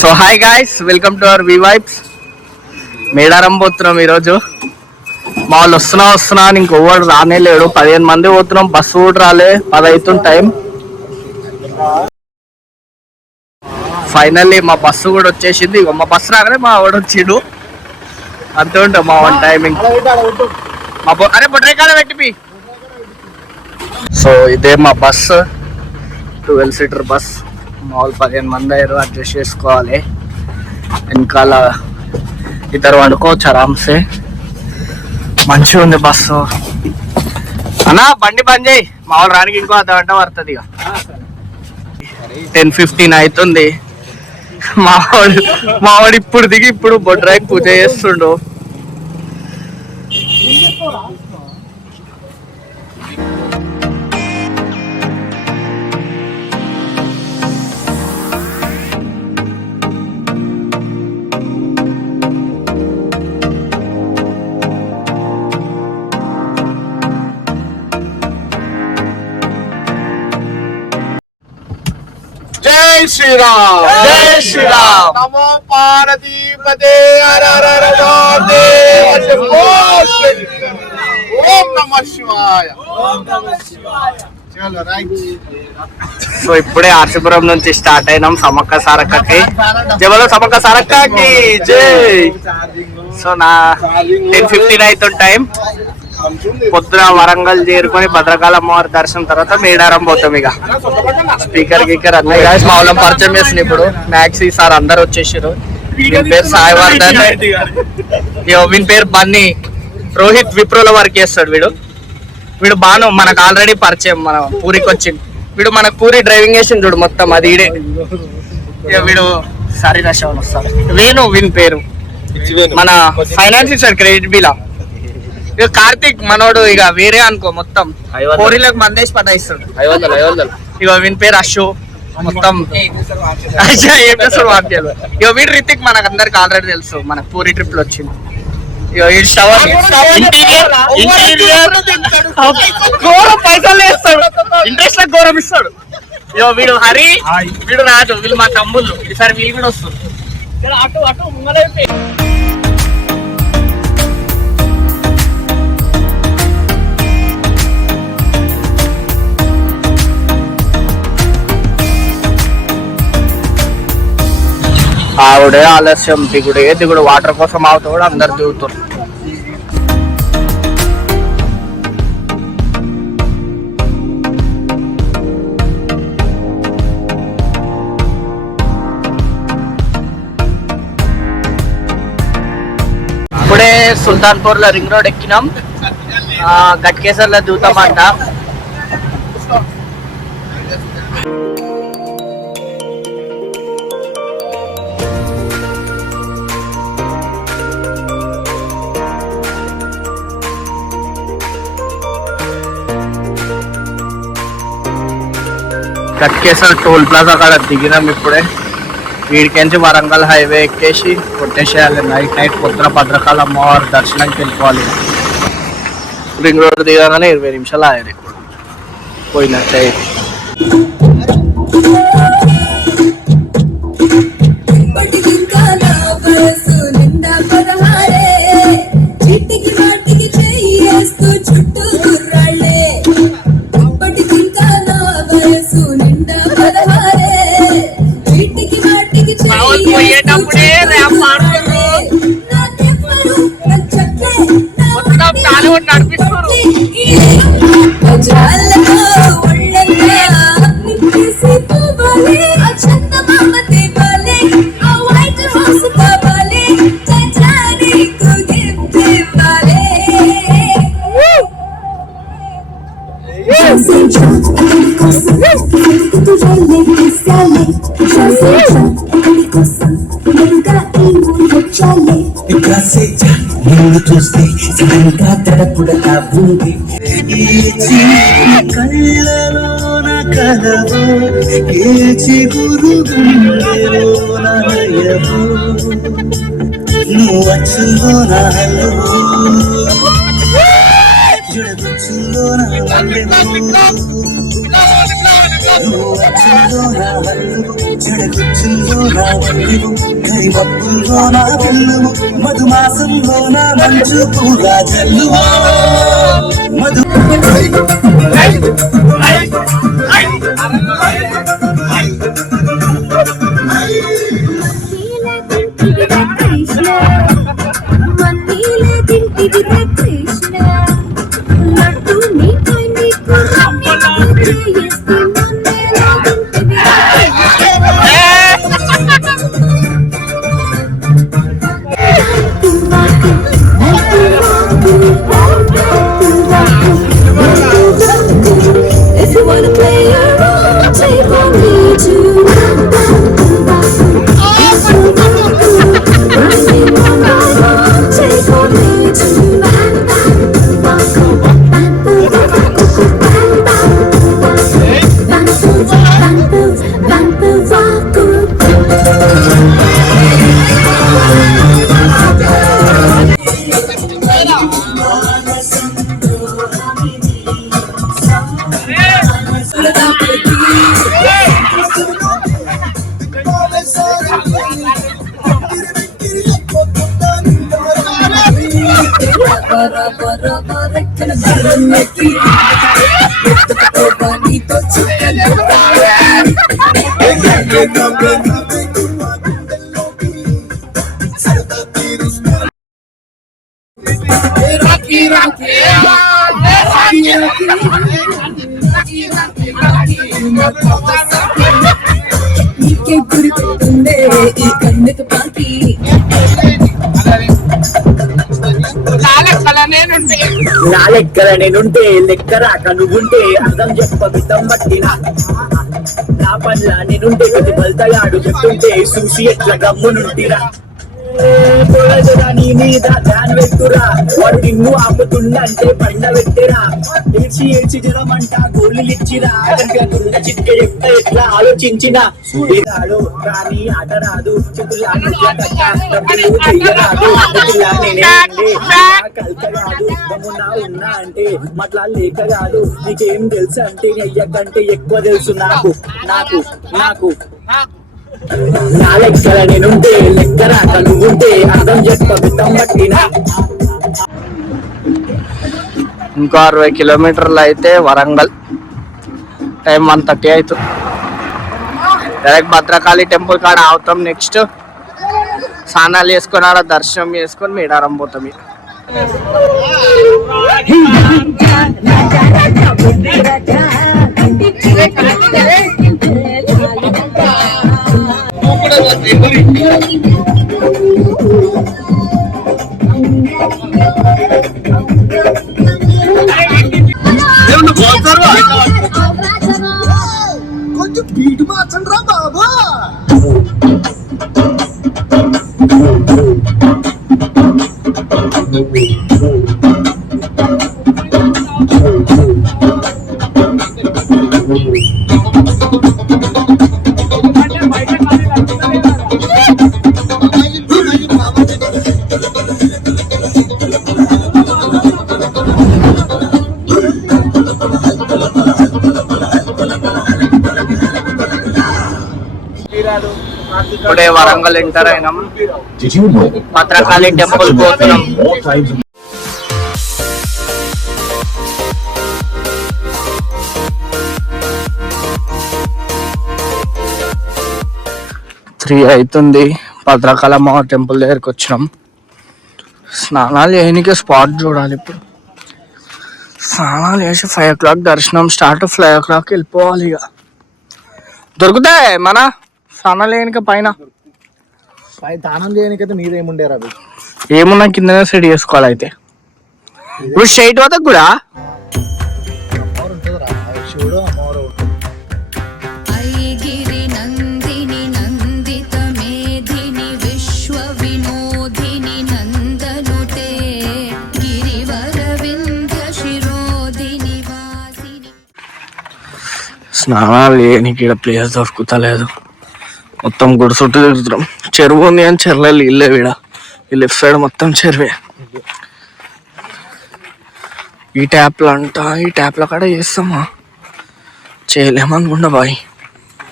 So hi guys, welcome to our we vibes. Medaram పోతున్నాం ఈరోజు. మా వాళ్ళు వస్తున్నా అని ఇంకొవ్వడు రానే లేడు. 15 మంది పోతున్నాం, బస్సు కూడా రాలే. 10 అవుతుంది టైం. ఫైనల్లీ మా బస్సు కూడా వచ్చేసింది. మా బస్సు రాగానే మా వాడు వచ్చిండు. అంతే ఉంటాం మా వన్ టైమింగ్. అరే బొడ్రేకాడ పెట్టిపి. సో ఇదే మా బస్సు, 12 సీటర్ బస్. మామూలు 15 మంది అయ్యారు, అడ్జస్ట్ చేసుకోవాలి. వెనకాల ఇద్దరు వండుకోవచ్చు ఆరామ్సే. మంచిగా ఉంది బస్సు. అన్నా బండి బంద్ చేయి, మామూలు రానికి ఇంకో అర్ధగంట పడుతుంది. ఇక 10:15 అవుతుంది. మావాడు ఇప్పుడు దిగి ఇప్పుడు బొడ్రాయికి పూజ చేస్తుండు. జై శ్రీరామ్, జై శ్రీరామ్. నమో పార్వతీపతే హర హర మహాదేవ. ఓం నమః శివాయ. చలో రైట్. సో ఇప్పుడే ఆర్సిపురం నుంచి స్టార్ట్ అయినాం సమక్క సారక్కకి. జబలో సమక్క సారక్కకి జై. సో నా 10:15 అవుతుంది టైం. పొద్దున వరంగల్ చేరుకొని భద్రకాళి అమ్మవారి దర్శనం తర్వాత మేడారం పోతాం. ఇక స్పీకర్ గీకర్ అన్నీ గాయస్ మా వాళ్ళని పరిచయం చేస్తుంది. ఇప్పుడు మ్యాక్సీ సార్ అందరు వచ్చేసారు. వీని పేరు సాయివర్ధన్, వీని పేరు బన్నీ. రోహిత్ విప్రోలో వర్క్ చేస్తాడు. వీడు బాను మనకు ఆల్రెడీ పరిచయం. మన పూరికి వచ్చింది వీడు. మనకు పూరి డ్రైవింగ్ చేసింది చూడు మొత్తం, అది ఈడే. వీడు సారీ రషవన్ వస్తాడు. వేణు వీని పేరు. మన ఫైనాన్స్ ఇస్తాడు క్రెడిట్ బిలా. ఇక కార్తిక్ మనోడు ఇక వేరే అనుకో, మొత్తం కోరిలకు మందేసి పటాయిస్తాడు. 500. ఇక వీని పేరు అశు. మొత్తం ఏం చేస్తాడు వాక్యాలు. ఇక వీడు రితిక్ మనకు అందరికి ఆల్రెడీ తెలుసు, మన పూరి ట్రిప్ లో వచ్చింది. ఇక వీడు షవర్ ఇంటీరియర్ ఘోరం పైసలు వేస్తాడు, ఇంట్రెస్ట్ లో ఘోరం ఇస్తాడు. ఇక వీడు హరి, వీడు రాజు. వీళ్ళు మా తమ్ముళ్ళు. ఈసారి వీళ్ళు కూడా వస్తారు. ఆవిడే ఆలస్యం, దిగుడు వాటర్ కోసం ఆవుతూ కూడా అందరు దిగుతారు. ఇప్పుడే సుల్తాన్పూర్ లో రింగ్ రోడ్ ఎక్కినాం. గట్కేసర్ లో దిగుతామంట. గట్కేసర్ టోల్ ప్లాజా కాడ దిగినాం ఇప్పుడే. వీడికించి వరంగల్ హైవే ఎక్కేసి కొట్టేసేయాలి. నైట్ పొద్దున భద్రకాళి అమ్మవారి దర్శనానికి వెళ్ళిపోవాలి. రింగ్ రోడ్ దిగగానే 20 నిమిషాలు ఆయారు. ఇప్పుడు పోయినట్టే. పోయేటప్పుడే ర్యాప్ ఆడుతున్నారు, మొత్తం టాలీవుడ్ నడిపిస్తున్నారు. చూస్తే సడన్గా తడపుడతా ఉంది. కళ్ళలోన కలవో ఏ చిగురు గుండెలోన లయవో నువ్వు వచ్చులో నాలో జుడగుచ్చులో నా నువ్వు అచ్చుల్లో నా హల్లువు చెడగుచ్చుల్లో నా వల్లువు కరిమప్పుల్లో నా పిల్లువు మధుమాసంలో నా మంచు పూగా జల్లువో Madhu If you wanna play your role, take on me too. Take on me too. నీకే గురి పెట్టుందే ఈ కన్నుకు పాకి నా లెక్కల నేనుంటే లెక్క రాక నువ్వుంటే అర్థం చెప్పమితం పట్టిన నా పట్ల నేనుంటే కొద్ది బల్తగాడు చెప్తుంటే చూసి ఎట్లా గమ్మునుంటిరా పొలదురా నీ మీద ధ్యాన్ పెట్టురా వాడు నిన్ను ఆపుతుండంటే పండ పెట్టిరా ఏడ్చి ఏడ్చి జరమంట గోళ్ళిచ్చిరా చిక్క ఎట్లా ఆలోచించిన రాడు కానీ ఆట రాదు చేతుల్లా కల్క కాదు బొమ్మునా ఉన్నా అంటే మట్లా లేక కాదు నీకేం తెలుసు అంటే అయ్య కంటే ఎక్కువ తెలుసు నాకు నాకు నాకు నా లెక్కల నేనుంటే లెక్క రాక నువ్వుంటే అర్థం చెప్పితం పట్టినా. ఇంకో 60 కిలోమీటర్లు అయితే వరంగల్. టైం 1:30 అవుతుంది. డైరెక్ట్ భద్రకాళి టెంపుల్ కాడ అవుతాం. నెక్స్ట్ స్నానాలు చేసుకొని ఆడ దర్శనం చేసుకొని మేడారం పోతాం. కొంచెం బీటు మార్చండి రా బాబా. ఇప్పుడే వరంగల్ ఎంటర్ అయినాం. భద్రకాళి టెంపుల్ పోతున్నాం. 3 అవుతుంది. భద్రకాళమ్మ టెంపుల్ దగ్గరికి వచ్చినాం. స్నానాలు చేయడానికి స్పాట్ చూడాలి. ఇప్పుడు స్నానాలు చేసి 5 o'clock దర్శనం స్టార్ట్. 5 o'clock వెళ్ళిపోవాలి. ఇక దొరుకుతాయి మన స్నానాలు చేయడానికి పైన దానం చేయడానికైతే మీరేముండే రవి ఏమున్నా కిందనే సెట్ చేసుకోవాలి. అయితే ఇప్పుడు స్ట్రైట్ పోతా కూడా శివుడు అమ్మవారు ఐగిరి నందిని నందిత మేధిని విశ్వ వినోదిని నందనుతే గిరివర వింధ్య శిరోధిని వాసిని. స్నానాలు చేయడానికి ఇక్కడ ప్లేస్ దొరుకుతలేదు. మొత్తం గుడి చుట్టూ తిరుగుతున్నాం. చెరువు ఉంది అని చెరువులో నీళ్ళే వీడ. ఈ లెఫ్ట్ సైడ్ మొత్తం చెరువే. ఈ ట్యాప్లో అంట ఈ ట్యాప్లో కాడ చేస్తామా చేయలేమనుకుంటా బాయ్.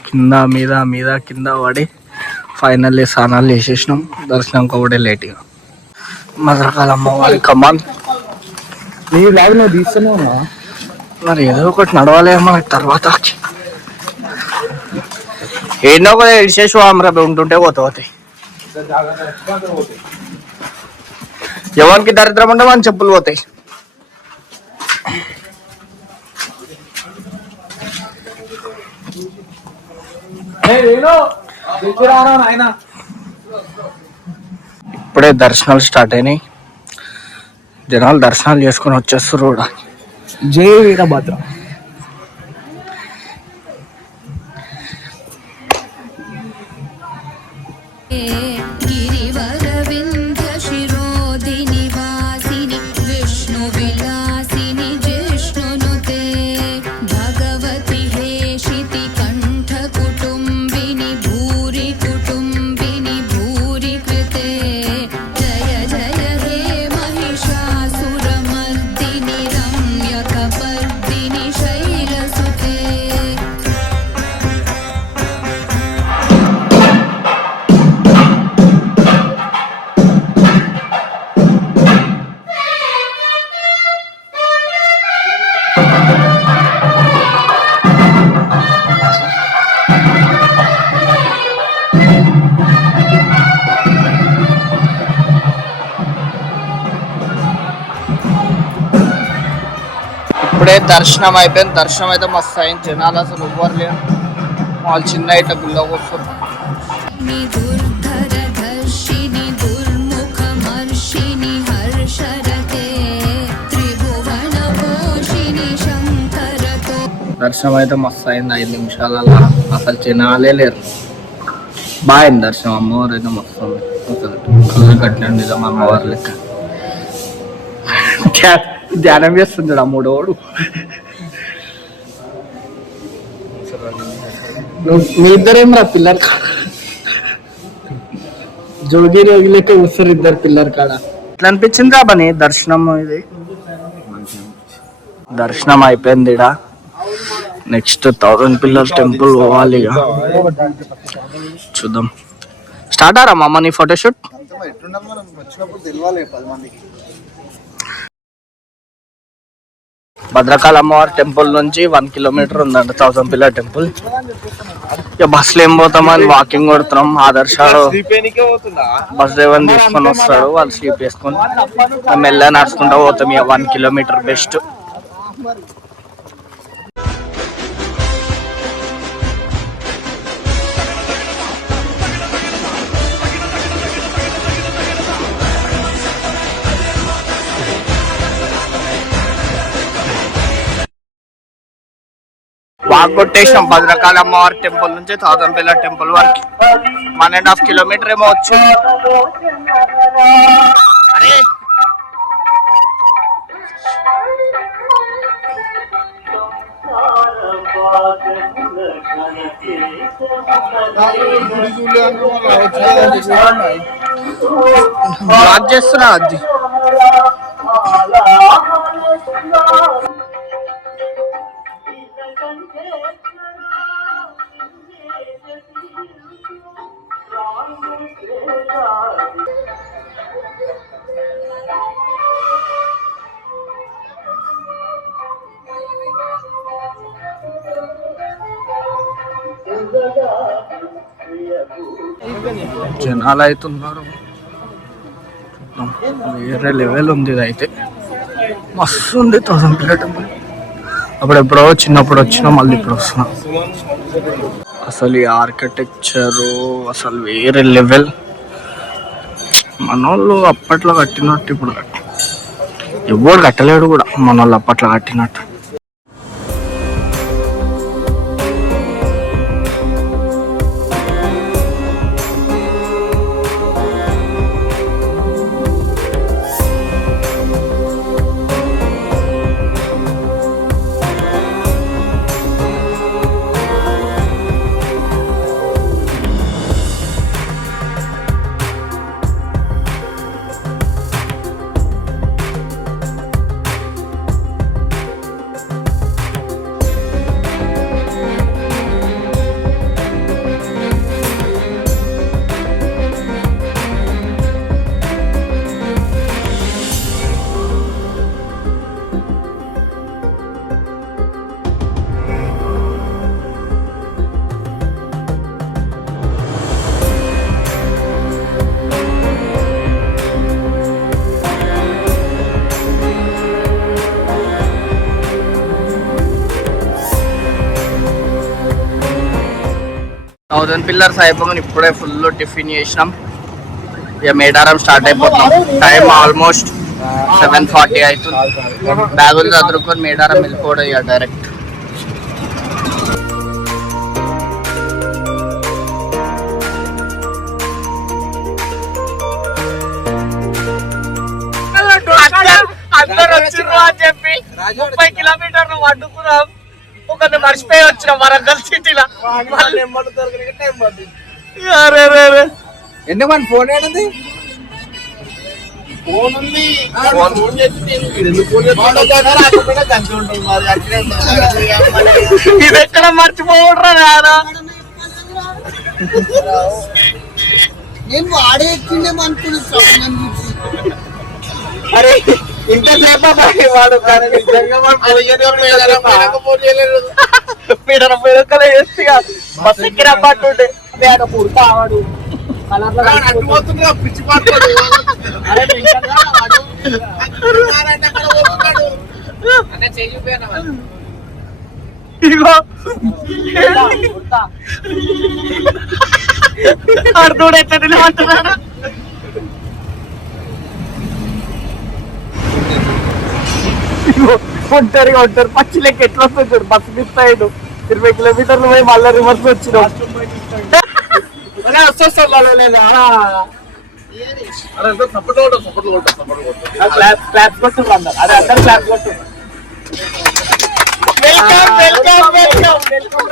కింద మీద మీద కింద పడి ఫైనల్లీ స్నానాలు చేసేసినాం. దర్శనం ఒకటే లేట్గా. మదరకాల అమ్మవారి కమాన్. నీ బ్లాగ్ నువ్వు తీస్తూనే ఉన్నా. మరి ఏదో ఒకటి నడవాలి మనకి తర్వాత. ఏదో ఒక విశేషం అమరాబి ఉంటుంటే పోతాయి. ఎవరికి దరిద్రం ఉంటే మన చెప్పులు పోతాయి. ఇప్పుడే దర్శనాలు స్టార్ట్ అయినాయి. జనాలు దర్శనాలు చేసుకుని వచ్చేస్తారు కూడా. జై వీరభద్ర. गिरिवरविन्ध्य शिरोधिनिवासिनि विष्णुविलासिनि जिष्णुनुते भगवति हेशिति कण्ठकुटुम्बिनि भूरि कुटुम्बिनि भूरि कृते जय जय हे महिषासुरमर्दिनि रम्यकपर्दिनि शैलसुते ఇప్పుడే దర్శనం అయిపోయింది. దర్శనం అయితే మస్తు అయింది. జనాలు అసలు ఎవ్వరు లేరు. వాళ్ళు చిన్న ఇట్లా గుళ్ళో కూర్చున్నారు. दुर्धरधर्षिणि दुर्मुखमर्षिणि हर्षरते त्रिभुवनपोषिणि शङ्करतो దర్శనం అయితే మస్తు అయింది. 5 నిమిషాలలో అసలు జనాలే లేరు. బాగా అయింది దర్శనం. అమ్మవారు అయితే మస్తు ఉంది. అసలు కళ్ళు కట్టండి నిజం అమ్మవారు లెక్క. ధ్యానం చేస్తుంది అమ్మోడోడు. మీ ఇద్దరేం రా పిల్లర్ కాడ జోగి రోగి లెక్క కూర్చొని ఇద్దరు పిల్లర్ కాడ. ఎట్లా అనిపించింది రా బని దర్శనం? ఇది దర్శనం అయిపోయింది. ఇడ నెక్స్ట్ 1000 పిల్లర్ టెంపుల్ పోవాలి. ఇక చూద్దాం. స్టార్ట్ ఆరా అమ్మ నీ ఫోటోషూట్. భద్రకాళ అమ్మవారి టెంపుల్ నుంచి 1 కిలోమీటర్ ఉందంట 1000 పిల్లర్ టెంపుల్. ఇక బస్సులో ఏం పోతామని వాకింగ్ కొడుతున్నాం. ఆదర్శాలు బస్ డ్రైవర్ తీసుకొని వస్తాడు. వాళ్ళు స్లీప్ వేసుకొని మెల్లగా నడుచుకుంటూ పోతాం. ఇక 1 కిలోమీటర్ బెస్ట్. బాగా కొట్టేసినాం. భద్రకాళ అమ్మవారి టెంపుల్ నుంచి 1000 పిల్లర్ టెంపుల్ వరకు 1.5 కిలోమీటర్ ఏమో వచ్చు. అరే బ్లాక్ చేస్తున్నా అది. జనాలు అవుతున్నారు. వేరే లెవెల్ ఉంది. ఇది అయితే మస్తు ఉంది 1000 పిల్లర్ టెంపుల్. అప్పుడు ఎప్పుడో చిన్నప్పుడు వచ్చినా మళ్ళీ ఇప్పుడు వస్తున్నా. అసలు ఈ ఆర్కిటెక్చరు అసలు వేరే లెవెల్. మన వాళ్ళు అప్పట్లో కట్టినట్టు ఇప్పుడు ఎవరు కట్టలేడు కూడా. మన వాళ్ళు అప్పట్లో కట్టినట్టు. 1000 పిల్లర్స్ అయిపోగానే ఇప్పుడే ఫుల్ టిఫిన్ చేసినాం. ఇక మేడారం స్టార్ట్ అయిపోతున్నాం. టైం ఆల్మోస్ట్ 7:40 అవుతుంది. బ్యాగులు చదువుకొని మేడారం వెళ్ళిపోవడం ఇక డైరెక్ట్. అందరు వచ్చిర్రు అని చెప్పి 30 కిలోమీటర్లు వండుకున్నాం. ఒకరిని మర్చిపోయి వచ్చినాం వరంగల్ సిటీలో. ఎందుకు మన ఫోన్ ఏంటి? ఇది ఎక్కడ మర్చిపోవడరా నారా? నేను వాడే ఎక్కిందేమనుకున్నాను. అరే ఇంతసేపు వాడు బస్ ఎక్కిన పట్టుండే పుడతావాడు ఇగో అర్ధుడు ఎట్లా నిలబడుతున్నాడు. ఉంటారు పచ్చి లెక్క ఎట్లా వస్తుంది చూడు. బస్సు మిస్ అయ్యాడు. 20 కిలోమీటర్లు పోయి మళ్ళీ రివర్స్ వచ్చినాం. వస్తాం వాళ్ళు లేదా క్లాప్స్ కొట్టు అందరు. అదే అందరు క్లాప్స్ కొట్టు. వెల్కమ్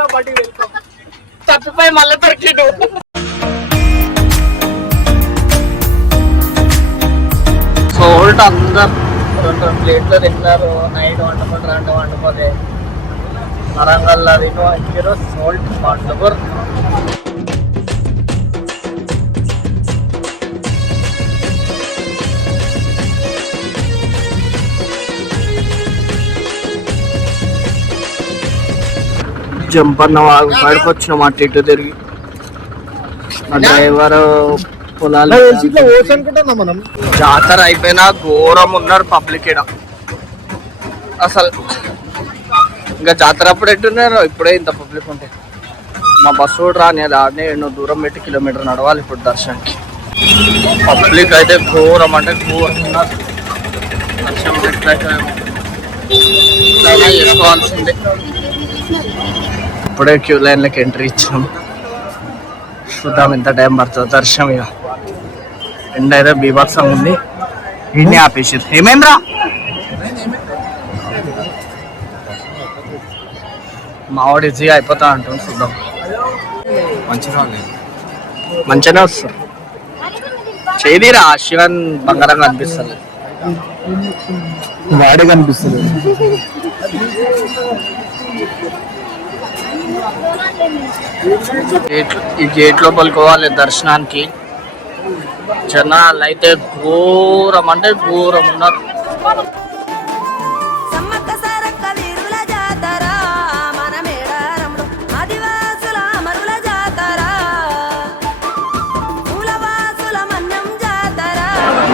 తప్పిపోయి మళ్ళీ దొరికిండు. సోల్ట్ అందరు 2 ప్లేట్లు తిన్నారు. నైట్ వండుకోతే వరంగల్ తిను అంటారు. సోల్ట్ వండుకోరు. జంపన్న వాగు కాడికి వచ్చినాం. అటు ఇటు తిరిగి డ్రైవర్ పొలాలు మనం జాతర అయిపోయినా ఘోరం ఉన్నారు పబ్లిక్ ఈడ. అసలు ఇంకా జాతర అప్పుడు ఎట్టున్నారు, ఇప్పుడే ఇంత పబ్లిక్ ఉంటే. మా బస్సు కూడా రాని ఆడనే నువ్వు దూరం పెట్టి కిలోమీటర్ నడవాలి ఇప్పుడు దర్శనానికి. పబ్లిక్ అయితే ఘోరం అంటే ఘోరం ఉన్నారు. దర్శనం ఎట్లయితే చేసుకోవాల్సిందే. ఇప్పుడే క్యూ లైన్లకి ఎంట్రీ ఇచ్చాం. చూద్దాం ఎంత టైం పడుతుందో దర్శనం. ఇక ఎండ అయితే బీభత్సం ఉంది. ఇన్ని ఆపేసారు. ఏమైందిరా? మావాడు ఈజీగా అయిపోతా అంటాం. చూద్దాం. మంచిగానే వస్తారు. చేదిరా శివన్ బంగారంగా అనిపిస్తుంది. వాడే కనిపిస్తుంది. ఈ గేట్ లోపలికి పోవాలి దర్శనానికి. జనాలు అయితే ఘోరం అంటే ఘోరం ఉన్నారు.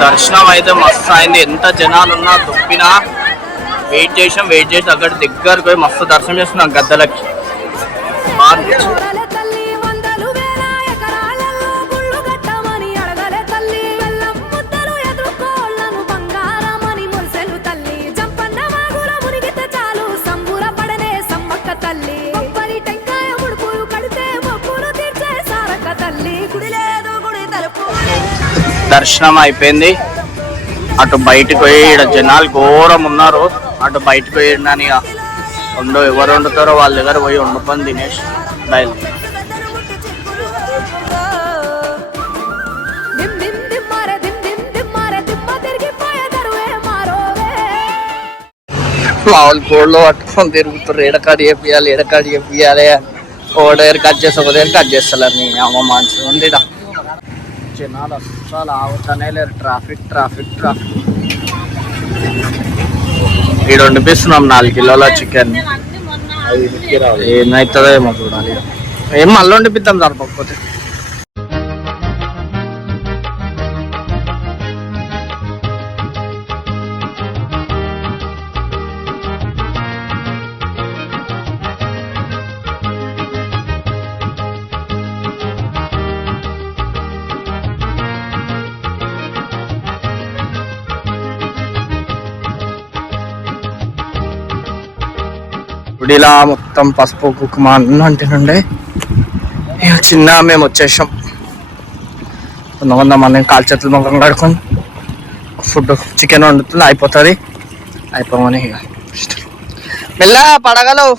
దర్శనం అయితే మస్తు అయింది. ఎంత జనాలు ఉన్నా దుప్పినా వెయిట్ చేసి అక్కడ దగ్గరకు పోయి మస్తు దర్శనం చేస్తున్నాం గద్దలకి. దర్శనం అయిపోయింది. అటు బయటకు పోయి ఇక్కడ జనాలు ఘోరం ఉన్నారు. అటు బయటకు పోయిందని ఎవరు వండుతారో వాళ్ళ దగ్గర పోయి వండుకొని తినేసి బయలు. మామూలు కోళ్ళు పట్టుకొని తిరుగుతారు. ఎడకాడి చెప్పియాలి ఓ దగ్గర కట్ చేస్తే ఒక దగ్గర కట్ చేస్తారు. నీ అమ్మ మంచిగా ఉంది. జనాలు అస్సలు ఆగుతానే లేరు. ట్రాఫిక్ ఈడ వండిపిస్తున్నాం 4 కిలోల చికెన్. ఏమవుతుందో ఏమో చూడాలి. ఏం మళ్ళీ వండిపిద్దాం సరిపోకపోతే. గుడిలా మొత్తం పసుపు కుంకుమ అన్నీ అంటినుండే. ఇక చిన్న మేము వచ్చేసాం. కొంతమంది కాలు చేతులు ముఖం కడుకొని ఫుడ్ చికెన్ వండుతుంది, అయిపోతుంది. అయిపోమని ఇక మెల్ల పడగలవు.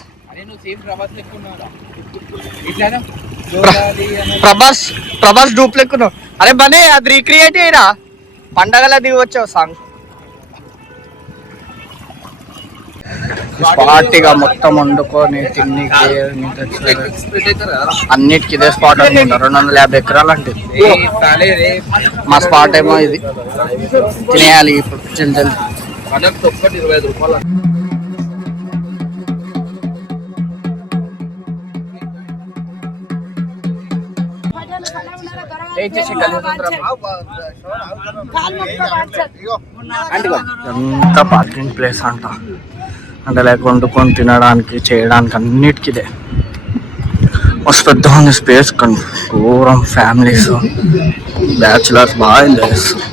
ప్రభాస్ డూప్ లెక్కున్నావు. అరే బనే అది రీక్రియేట్ చేయరా, పండగల దిగి వచ్చావు సాంగ్. స్పాట్గా మొత్తం వండుకొని తిన్నికి అన్నిటికి ఇదే స్పాట్ అనుకుంటా. 250 ఎకరాలు అంటే మా స్పాట్ ఏమో ఇది. తినేయాలి ఇప్పుడు జల్ది. 25 రూపాయలు. ఎంత పార్కింగ్ ప్లేస్ అంట, అంటే లైక్ వండుకొని తినడానికి చేయడానికి అన్నిటికీ ఇదే. మస్తు పెద్ద ఉంది స్పేస్. ఘోరం ఫ్యామిలీస్ బ్యాచులర్స్ బాగా ఎంజాయ్ చేస్తారు.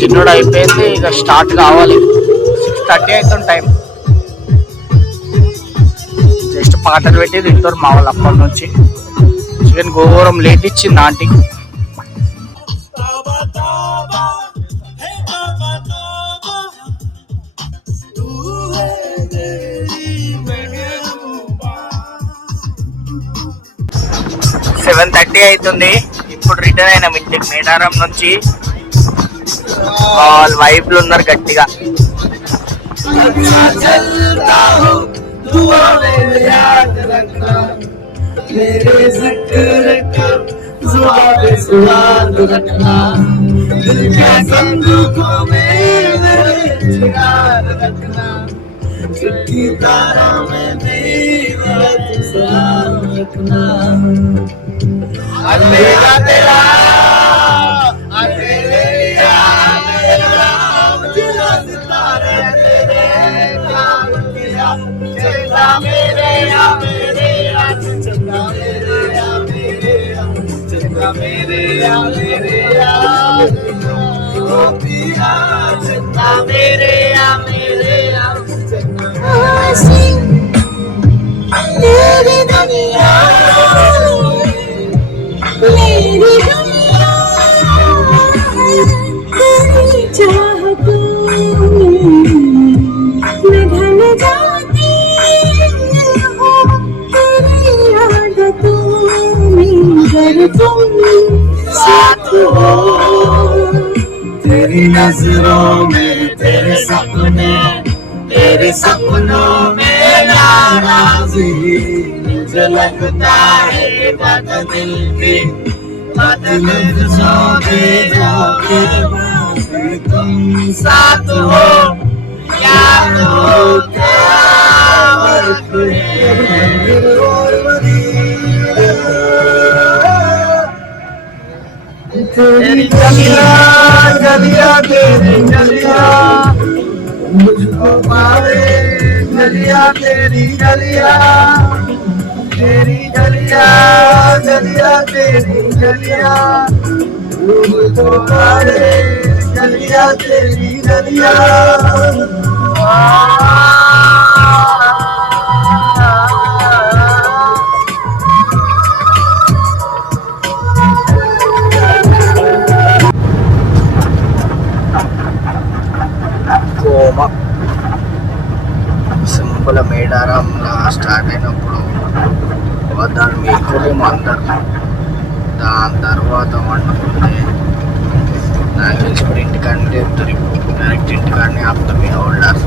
తిన్నుడు అయిపోయింది, ఇక స్టార్ట్ కావాలి. 6:30 అవుతుంది టైం. జస్ట్ పాటలు పెట్టి తింటారు మా వాళ్ళు అప్పటి నుంచి. చికెన్ ఘోరం లేట్ ఇచ్చింది ఆంటీ. సెవెన్ 30 అవుతుంది. ఇప్పుడు రిటర్న్ అయినాం ఇంటికి మేడారం నుంచి. వాళ్ళు వైపులు ఉన్నారు గట్టిగా. तेरी नजरों में तेरे सपनों में नाराज़ी, मुझे लगता है बात दिल की, बात लफ्ज़ों में जाके तुम साथ हो या तो क्या फर्क है। तेरी गलियां गलियां तेरी गलियां मुझको पावे, गलियां तेरी गलियां तेरी गलियां गलियां तेरी गलियां मुझको पावे, गलियां तेरी गलियां। సింపుల్ మేడారం స్టార్ట్ అయినప్పుడు దాని మీకులు అందరు, దాని తర్వాత వండుకుంటే నాకు తెలిసి ఇప్పుడు ఇంటికాడనే చెప్తారు. డైరెక్ట్ ఇంటికాడనే ఆపుతారు మీ హోల్డర్స్.